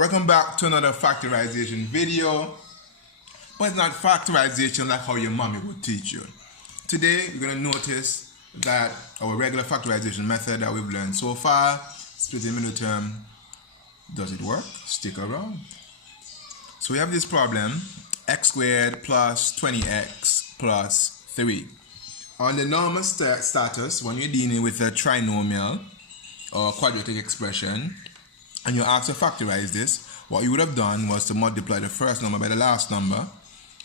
Welcome back to another factorization video, but it's not factorization like how your mommy would teach you. Today you're going to notice that our regular factorization method that we've learned so far, splitting middle term, does it work? Stick around. So we have this problem, x squared plus 20x plus 3. On the normal status, when you're dealing with a trinomial or quadratic expression, and you ask to factorize this, what you would have done was to multiply the first number by the last number.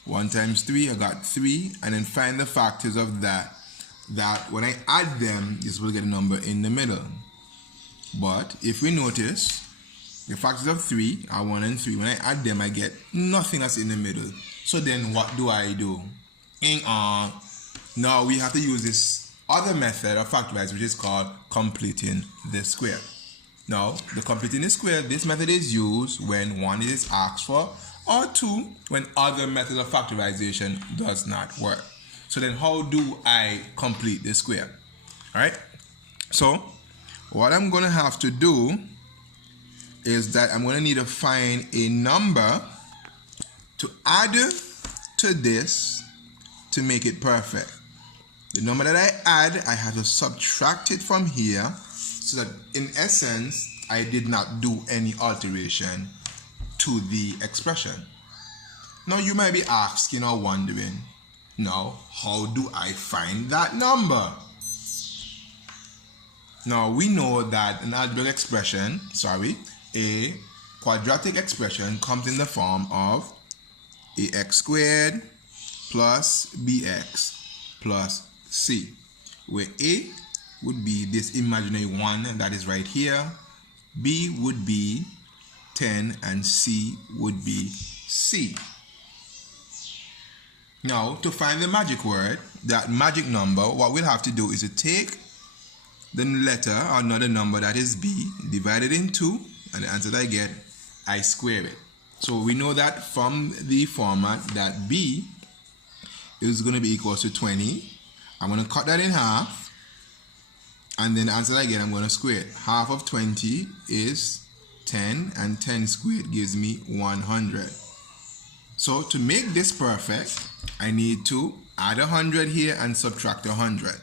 1 times 3, I got 3, and then find the factors of that when I add them, this will get a number in the middle. But if we notice, the factors of 3 are 1 and 3. When I add them, I get nothing that's in the middle. So then what do I do? Now we have to use this other method of factorizing, which is called completing the square. Now, the completing the square, this method is used when 1 is asked for, or 2, when other method of factorization does not work. So then how do I complete the square? Alright, so what I'm going to have to do is that I'm going to need to find a number to add to this to make it perfect. The number that I add, I have to subtract it from here, so that in essence, I did not do any alteration to the expression. Now you might be asking or wondering, now how do I find that number? Now we know that an algebraic expression, a quadratic expression comes in the form of ax squared plus bx plus c, where a would be this imaginary 1 that is right here, b would be 10, and c would be c. Now, to find the magic word, that magic number, what we'll have to do is to take the letter, or another number that is b, divide it in 2, and the answer that I get, I square it. So we know that from the format that b is going to be equal to 20. I'm going to cut that in half, and then the answer I get, I'm going to square it. Half of 20 is 10, and 10 squared gives me 100. So to make this perfect, I need to add 100 here and subtract 100.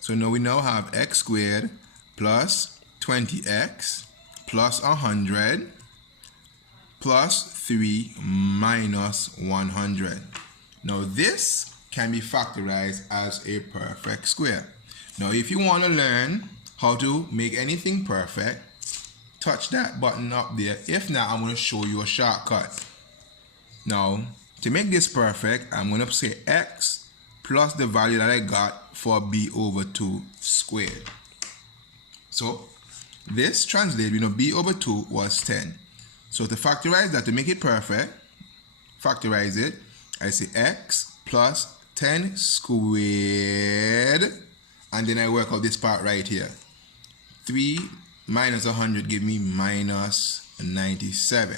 So now we have x squared plus 20x plus 100 plus 3 minus 100. Now this can be factorized as a perfect square. Now if you want to learn how to make anything perfect, touch that button up there. If not, I'm going to show you a shortcut. Now to make this perfect, I'm going to say x plus the value that I got for b over 2 squared. So this translates, b over 2 was 10. So to factorize that, to make it perfect, factorize it, I say x plus 10 squared, and then I work out this part right here. 3 minus 100 give me minus 97.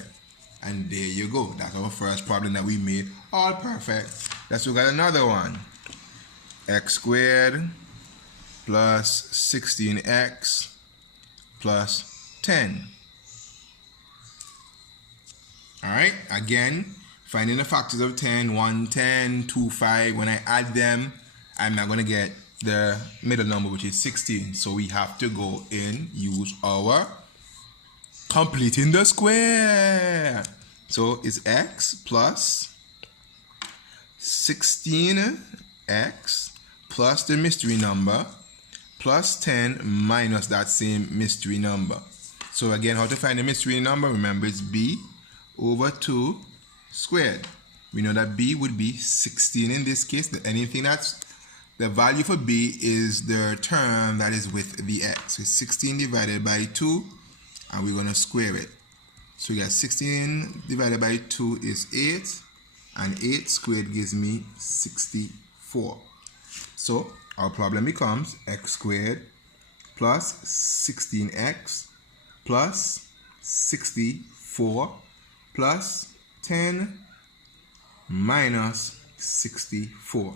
And there you go. That's our first problem that we made all perfect. Let's look at another one. X squared plus 16x plus 10. Alright, again, finding the factors of 10, 1, 10, 2, 5. When I add them, I'm not going to get the middle number, which is 16. So we have to go in, use our completing the square. So it's x plus 16x plus the mystery number plus 10 minus that same mystery number. So again, how to find the mystery number? Remember, it's b over 2 squared. We know that b would be 16 in this case. Anything that's the value for b is the term that is with the x. So 16 divided by 2, and we're going to square it. So we got 16 divided by 2 is 8, and 8 squared gives me 64. So our problem becomes x squared plus 16x plus 64 plus 10 minus 64.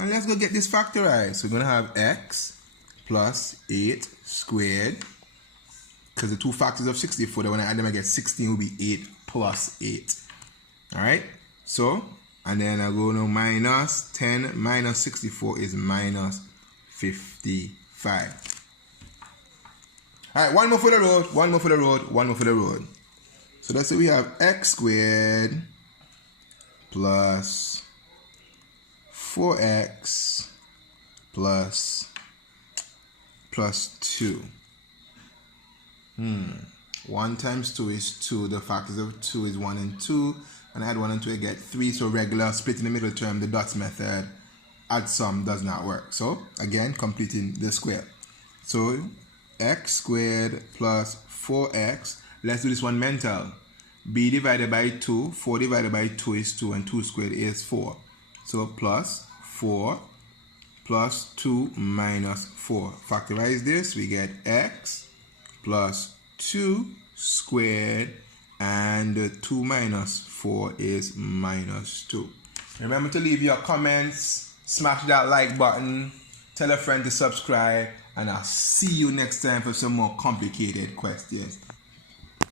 And let's go get this factorized. So we're going to have x plus 8 squared because the two factors of 64, then when I add them, I get 16 will be 8 plus 8. All right? So, and then I go now minus 10 minus 64 is minus 55. All right, one more for the road, one more for the road, one more for the road. So let's say we have x squared plus 4x plus 2. 1 times 2 is 2. The factors of 2 is 1 and 2. And I add 1 and 2, I get 3. So regular split in the middle term, the dots method, add sum does not work. So again, completing the square. So x squared plus 4x. Let's do this one mental. B divided by 2. 4 divided by 2 is 2, and 2 squared is 4. So plus 4 plus 2 minus 4. Factorize this, we get x plus 2 squared, and 2 minus 4 is minus 2. Remember to leave your comments, smash that like button, tell a friend to subscribe, and I'll see you next time for some more complicated questions.